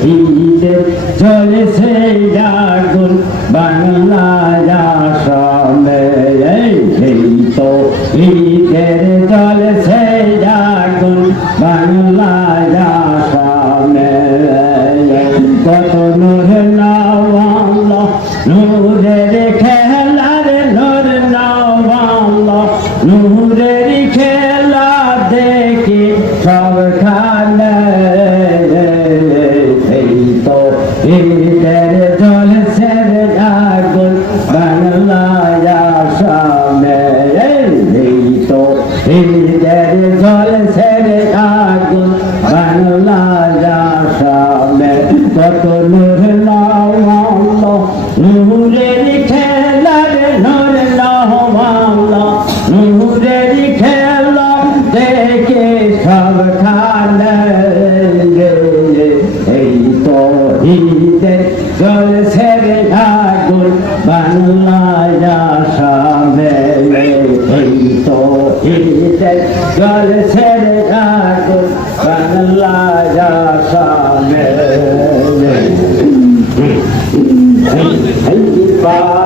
Filho e Ele deve 마.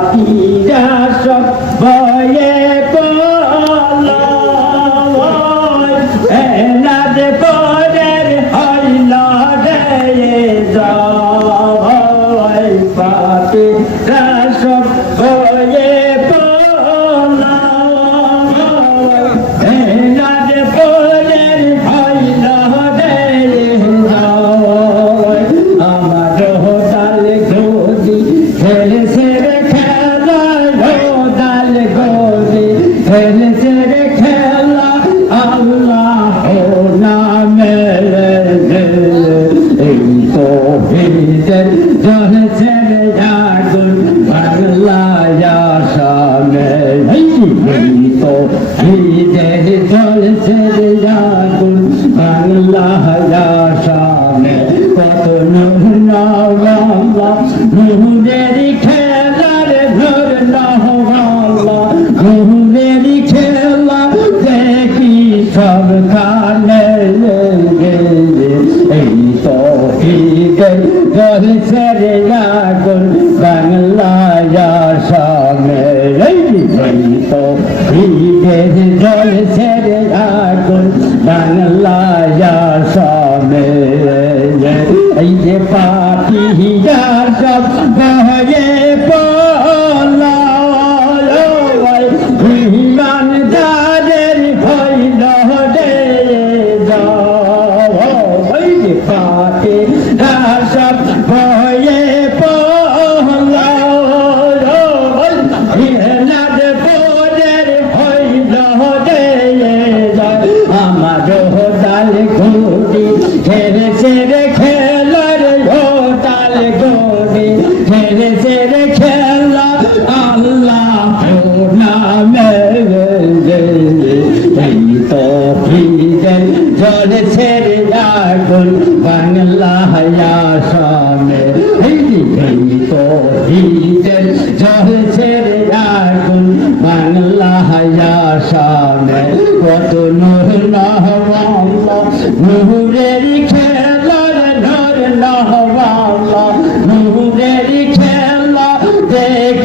দিয়েছেন জহেছের আগুন বাংলা হায়াসানে কত নূর নহবাল্লা নূরের খেলার নূর নহবাল্লা নূরের খেলা দেখ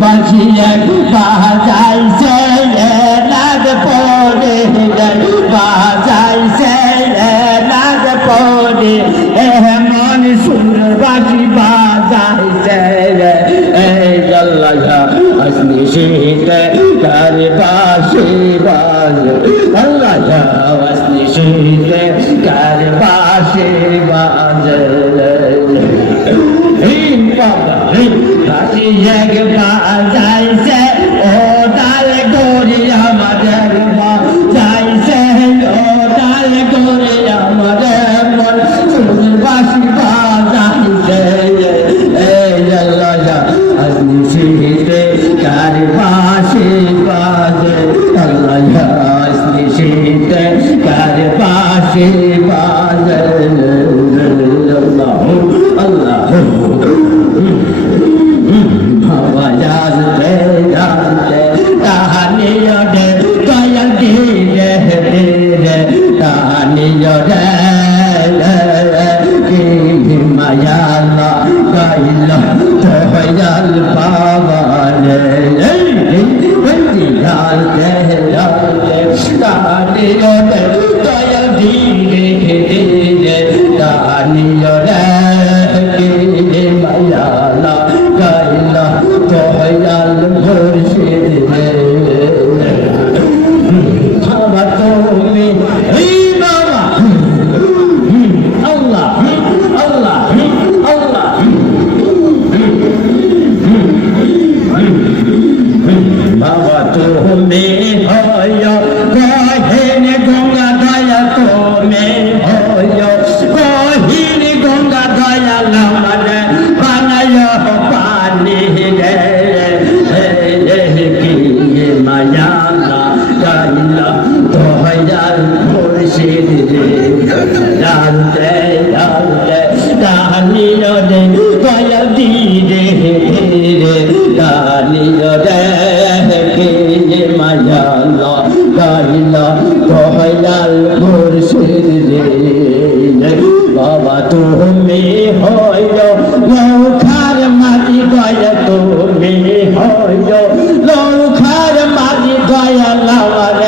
বাজিয়া বাজাই ছেলে নাগ পরে, বাজাই ছেলে নাগ পরে, এমন সুর বাজি বাজাই ছেলে গল্লা আসনি শীতে, তার পাশে বাজ। গল্লা আসনি শীতে, তার পাশে बाबा राशि जग पा जाए لا لا لا لا ইল্লাল্লাহ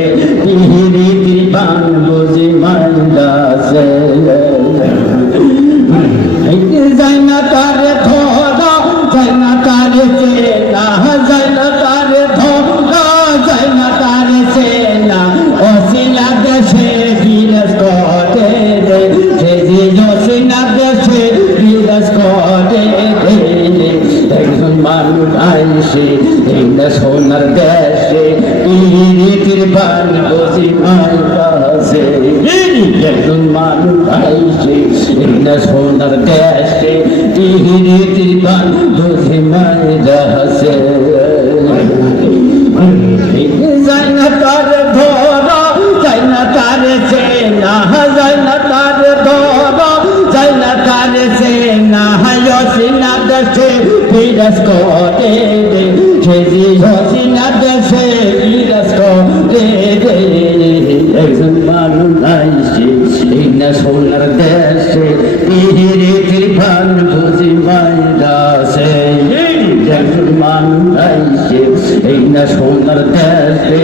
না সোনার দেশে তিহিরি তিরপান দোষে মানে যাহাসে যায় না তার ধরা যায় না তার সে না যায় না তার ধরা যায় না তার দেশে না সোনার দেশে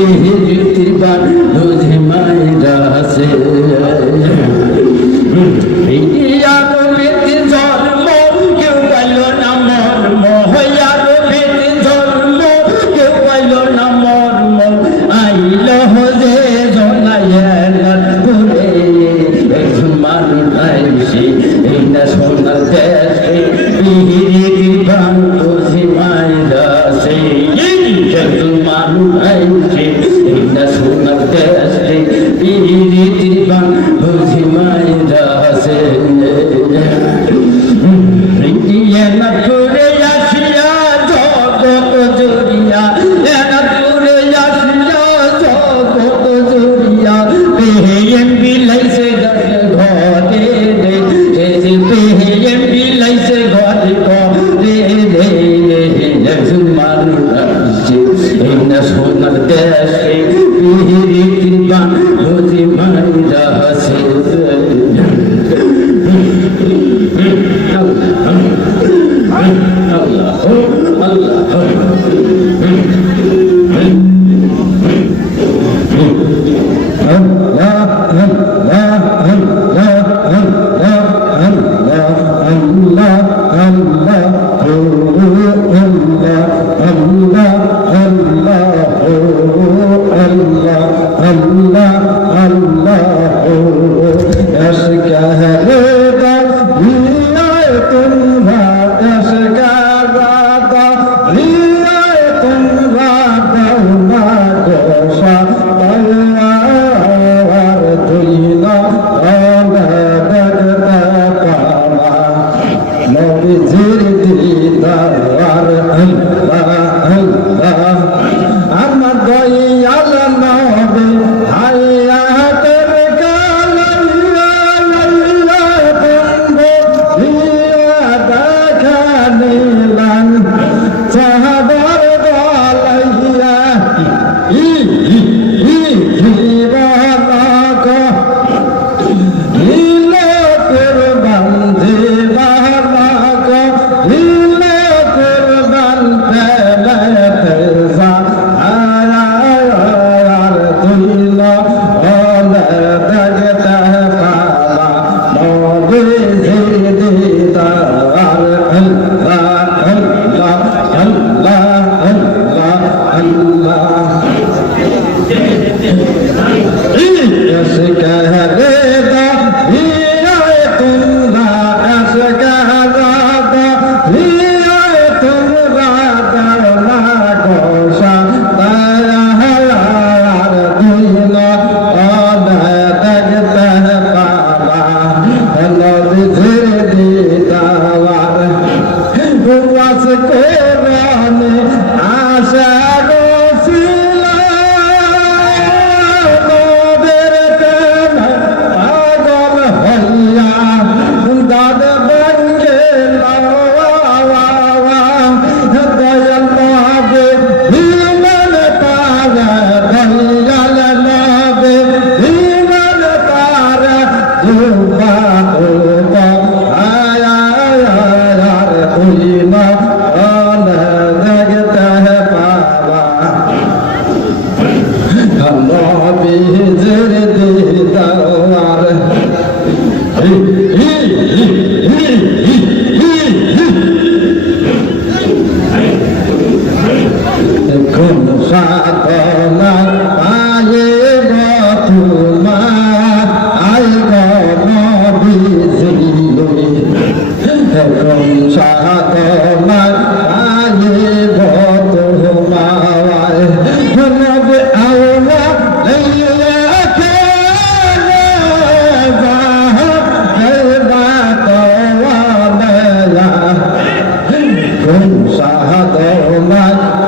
এহে জ্যোতিবার রোজ মায়ের আছে। এই tiểu nhé নবীজির দিদার দিদার কোন সাধনা